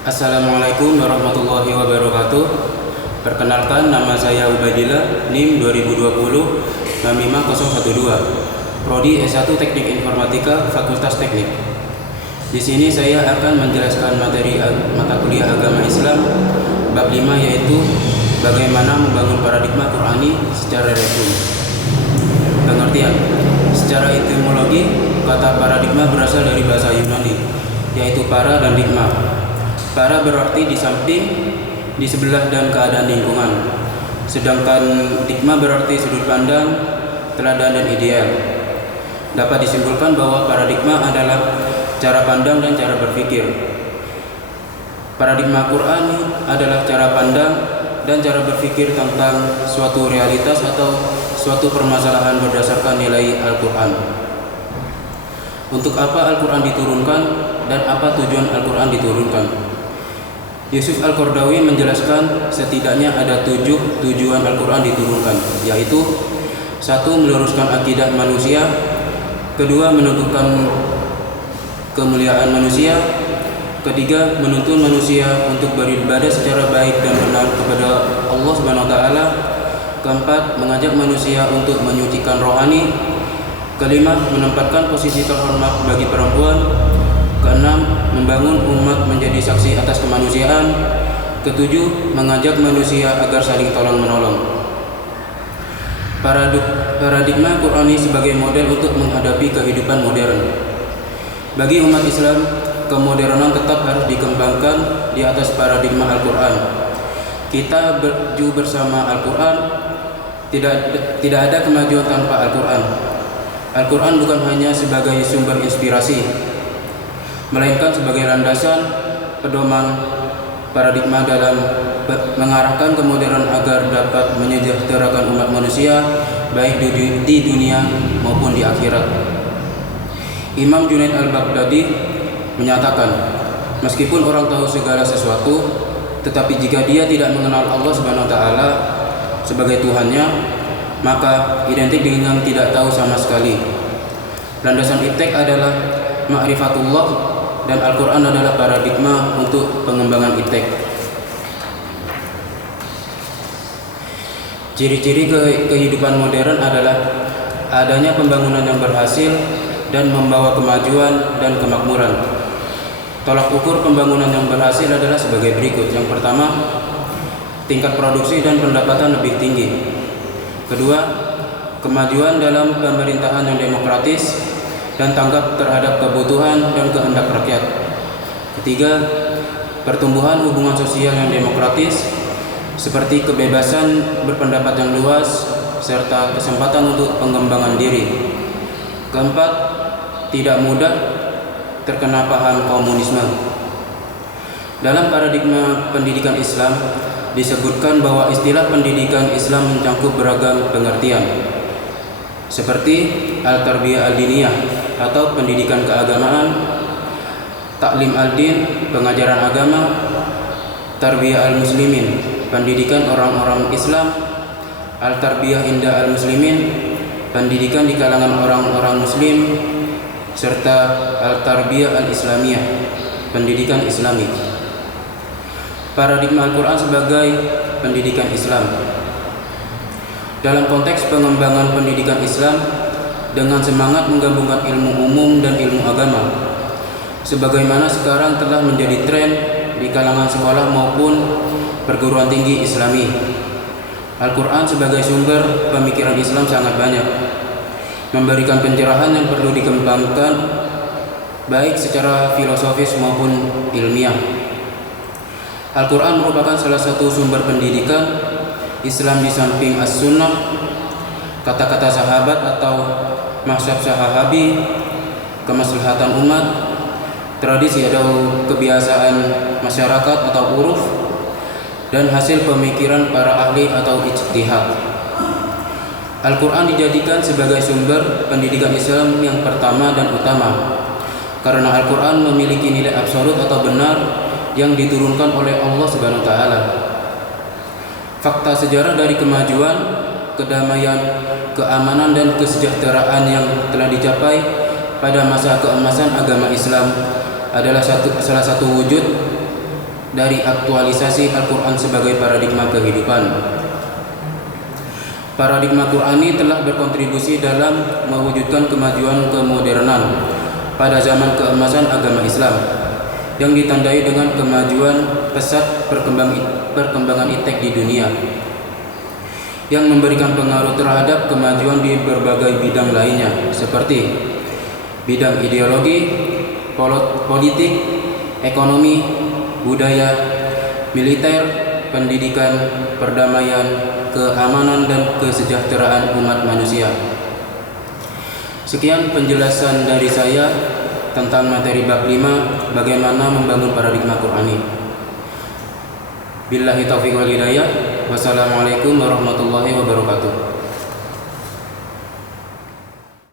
Assalamualaikum warahmatullahi wabarakatuh. Perkenalkan, nama saya Ubaidillah, NIM 2020 65012, Prodi S1 Teknik Informatika, Fakultas Teknik. Di sini saya akan menjelaskan materi mata kuliah agama Islam bab 5, yaitu bagaimana membangun paradigma Qur'ani secara resum. Pengertian. Secara etimologi, kata paradigma berasal dari bahasa Yunani, yaitu para dan digma. Para berarti di samping, di sebelah, dan keadaan lingkungan. Sedangkan digma berarti sudut pandang, teladan, dan ideal. Dapat disimpulkan bahwa paradigma adalah cara pandang dan cara berpikir. Paradigma Qur'ani adalah cara pandang dan cara berpikir tentang suatu realitas atau suatu permasalahan berdasarkan nilai Al-Quran. Untuk apa Al-Quran diturunkan dan apa tujuan Al-Quran diturunkan? Yusuf Al-Qaradawi menjelaskan setidaknya ada 7 tujuan Al-Quran diturunkan, yaitu 1. Meluruskan akidah manusia, 2. Menentukan kemuliaan manusia, 3. Menuntun manusia untuk beribadah secara baik dan benar kepada Allah Subhanahu wa taala, 4. Mengajak manusia untuk menyucikan rohani, 5. Menempatkan posisi terhormat bagi perempuan, 6. Membangun umat menjadi saksi atas kemanusiaan, 7. Mengajak manusia agar saling tolong-menolong. Paradigma Qur'ani sebagai model untuk menghadapi kehidupan modern. Bagi umat Islam, kemodernan tetap harus dikembangkan di atas paradigma Al-Quran. Kita berju bersama Al-Quran. Tidak ada kemajuan tanpa Al-Quran. Al-Quran bukan hanya sebagai sumber inspirasi, melainkan sebagai landasan pedoman paradigma dalam mengarahkan kemodernan agar dapat menyejahterakan umat manusia baik di dunia maupun di akhirat. Imam Junaid Al-Baghdadi menyatakan, meskipun orang tahu segala sesuatu, tetapi jika dia tidak mengenal Allah Subhanahu wa taala sebagai Tuhannya, maka identik dengan tidak tahu sama sekali. Landasan iptek adalah ma'rifatullah, dan Al-Quran adalah paradigma untuk pengembangan iptek. Ciri-ciri kehidupan modern adalah adanya pembangunan yang berhasil dan membawa kemajuan dan kemakmuran. Tolak ukur pembangunan yang berhasil adalah sebagai berikut. Yang pertama, tingkat produksi dan pendapatan lebih tinggi. Kedua, kemajuan dalam pemerintahan yang demokratis dan tanggap terhadap kebutuhan dan kehendak rakyat. Ketiga, pertumbuhan hubungan sosial yang demokratis seperti kebebasan berpendapat yang luas serta kesempatan untuk pengembangan diri. Keempat, tidak mudah terkena paham komunisme. Dalam paradigma pendidikan Islam disebutkan bahwa istilah pendidikan Islam mencakup beragam pengertian, seperti al-tarbiyah al-diniyah atau pendidikan keagamaan, taklim al-din, pengajaran agama, tarbiyah al-muslimin, pendidikan orang-orang Islam, al-tarbiyah inda al-muslimin, pendidikan di kalangan orang-orang muslim, serta al-tarbiyah al-islamiyah, pendidikan islami. Paradigma Al-Quran sebagai pendidikan Islam. Dalam konteks pengembangan pendidikan Islam dengan semangat menggabungkan ilmu umum dan ilmu agama, sebagaimana sekarang telah menjadi tren di kalangan sekolah maupun perguruan tinggi Islami. Al-Quran sebagai sumber pemikiran Islam sangat banyak, memberikan pencerahan yang perlu dikembangkan baik secara filosofis maupun ilmiah. Al-Quran merupakan salah satu sumber pendidikan Islam di samping as-sunnah, kata-kata sahabat atau mazhab sahabi, kemaslahatan umat, tradisi atau kebiasaan masyarakat atau uruf, dan hasil pemikiran para ahli atau ijtihad. Al-Quran dijadikan sebagai sumber pendidikan Islam yang pertama dan utama karena Al-Quran memiliki nilai absolut atau benar yang diturunkan oleh Allah Subhanahu wa taala. Fakta sejarah dari kemajuan, kedamaian, keamanan, dan kesejahteraan yang telah dicapai pada masa keemasan agama Islam adalah salah satu wujud dari aktualisasi Al-Quran sebagai paradigma kehidupan. Paradigma Qur'ani telah berkontribusi dalam mewujudkan kemajuan kemodernan pada zaman keemasan agama Islam yang ditandai dengan kemajuan pesat perkembangan iptek di dunia, yang memberikan pengaruh terhadap kemajuan di berbagai bidang lainnya seperti bidang ideologi, politik, ekonomi, budaya, militer, pendidikan, perdamaian, keamanan, dan kesejahteraan umat manusia. Sekian penjelasan dari saya tentang materi bab 5, bagaimana membangun paradigma Qur'ani. Billahi taufiq wal hidayah. Wassalamualaikum warahmatullahi wabarakatuh.